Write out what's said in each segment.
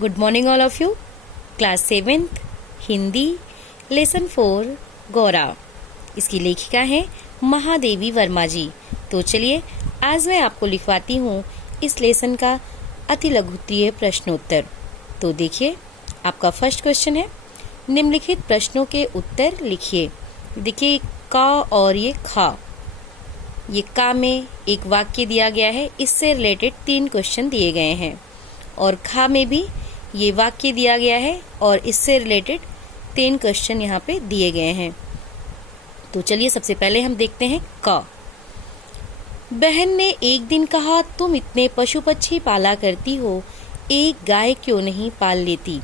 Good morning all of you. Class 7th Hindi lesson 4 Gaura. इसकी लेखिका है महादेवी वर्मा जी। तो चलिए आज मैं आपको लिखवाती हूँ इस लेसन का अति लघुत्तरीय प्रश्नोत्तर। तो देखिए आपका फर्स्ट क्वेश्चन है, निम्नलिखित प्रश्नों के उत्तर लिखिए। देखिए का और ये खा, ये का में एक वाक्य दिया गया है, इससे रिलेटेड 3 क्वेश्चन दिए गए हैं और खा में भी ये वाक्य दिया गया है और इससे रिलेटेड 3 क्वेश्चन यहाँ पे दिए गए हैं। तो चलिए सबसे पहले हम देखते हैं का। बहन ने एक दिन कहा, तुम इतने पशु पक्षी पाला करती हो, एक गाय क्यों नहीं पाल लेती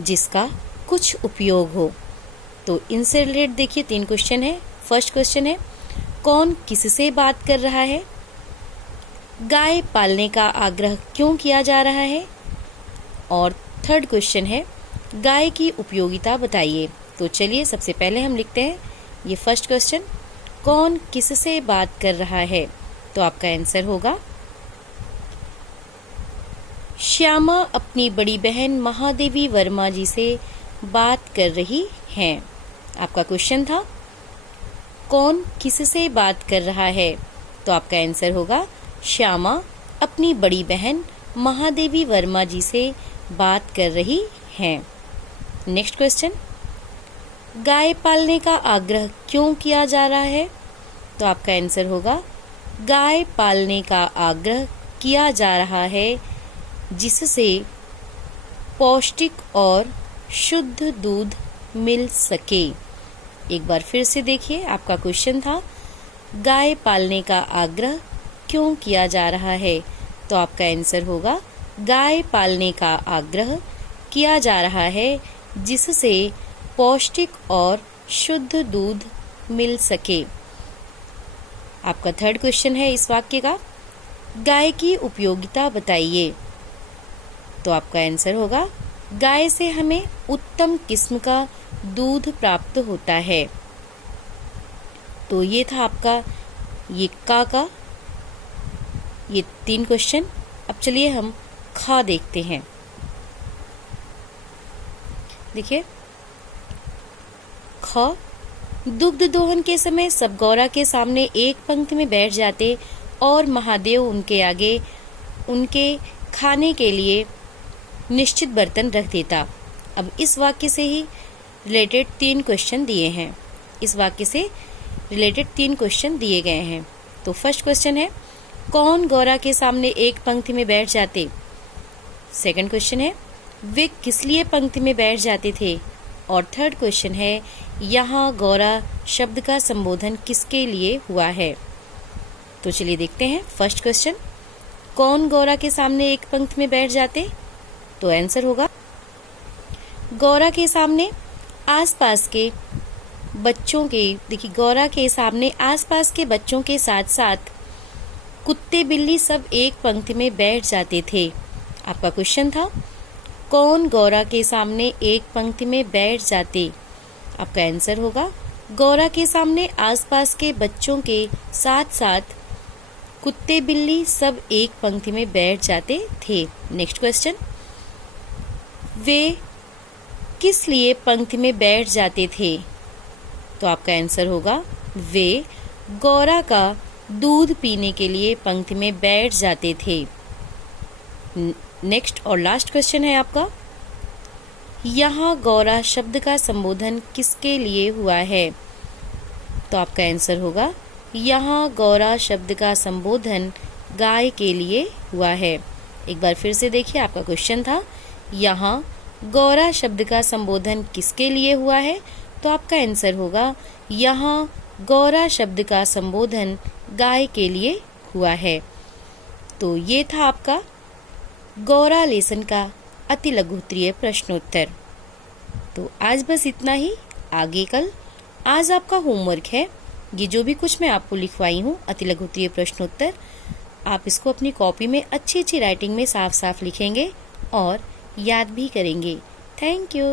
जिसका कुछ उपयोग हो। तो इनसे रिलेटेड देखिए 3 क्वेश्चन है। फर्स्ट क्वेश्चन है, कौन किससे बात कर रहा है, गाय पालने का आग्रह क्यों किया जा रहा है, और थर्ड क्वेश्चन है, गाय की उपयोगिता बताइए। तो चलिए सबसे पहले हम लिखते हैं ये फर्स्ट क्वेश्चन, कौन किससे बात कर रहा है। तो आपका आंसर होगा श्यामा अपनी बड़ी बहन महादेवी वर्मा जी से बात कर रही हैं। आपका क्वेश्चन था कौन किससे बात कर रहा है, तो आपका आंसर होगा श्यामा अपनी बड़ी बहन महादेवी वर्मा जी से बात कर रही हैं। नेक्स्ट क्वेश्चन, गाय पालने का आग्रह क्यों किया जा रहा है, तो आपका आंसर होगा गाय पालने का आग्रह किया जा रहा है जिससे पौष्टिक और शुद्ध दूध मिल सके। एक बार फिर से देखिए आपका क्वेश्चन था गाय पालने का आग्रह क्यों किया जा रहा है, तो आपका आंसर होगा गाय पालने का आग्रह किया जा रहा है जिससे पौष्टिक और शुद्ध दूध मिल सके। आपका थर्ड क्वेश्चन है इस वाक्य का, गाय की उपयोगिता बताइए। तो आपका आंसर होगा गाय से हमें उत्तम किस्म का दूध प्राप्त होता है। तो ये था आपका ये का ये 3 क्वेश्चन। अब चलिए हम खा देखते हैं। देखिए ख, दुग्ध दोहन के समय सब गौरा के सामने एक पंक्ति में बैठ जाते और महादेव उनके आगे उनके खाने के लिए निश्चित बर्तन रख देता। अब इस वाक्य से ही रिलेटेड 3 क्वेश्चन दिए हैं। इस वाक्य से रिलेटेड 3 क्वेश्चन दिए गए हैं। तो फर्स्ट क्वेश्चन है, कौन गौरा के सामने एक पंक्ति में बैठ जाते। सेकंड क्वेश्चन है, वे किस लिए पंक्ति में बैठ जाते थे। और थर्ड क्वेश्चन है, यहाँ गौरा शब्द का संबोधन किसके लिए हुआ है। तो चलिए देखते हैं फर्स्ट क्वेश्चन, कौन गौरा के सामने एक पंक्ति में बैठ जाते। तो आंसर होगा गौरा के सामने आसपास के बच्चों के, देखिए गौरा के सामने आसपास के बच्चों के साथ साथ कुत्ते बिल्ली सब एक पंक्ति में बैठ जाते थे। आपका क्वेश्चन था कौन गौरा के सामने एक पंक्ति में बैठ जाते। आपका आंसर होगा गौरा के सामने आसपास के बच्चों के साथ साथ कुत्ते बिल्ली सब एक पंक्ति में बैठ जाते थे। नेक्स्ट क्वेश्चन, वे किस लिए पंक्ति में बैठ जाते थे। तो आपका आंसर होगा वे गौरा का दूध पीने के लिए पंक्ति में बैठ जाते थे। नेक्स्ट और लास्ट क्वेश्चन है आपका, यहाँ गौरा शब्द का संबोधन किसके लिए हुआ है। तो आपका आंसर होगा यहाँ गौरा शब्द का संबोधन गाय के लिए हुआ है। एक बार फिर से देखिए आपका क्वेश्चन था यहाँ गौरा शब्द का संबोधन किसके लिए हुआ है। तो आपका आंसर होगा यहाँ गौरा शब्द का संबोधन गाय के लिए हुआ है। तो ये था आपका गौरा लेसन का अति लघुत्तरीय प्रश्नोत्तर। तो आज बस इतना ही, आगे कल आज आपका होमवर्क है ये जो भी कुछ मैं आपको लिखवाई हूँ अति लघुत्तरीय प्रश्नोत्तर, आप इसको अपनी कॉपी में अच्छी राइटिंग में साफ साफ लिखेंगे और याद भी करेंगे। Thank you.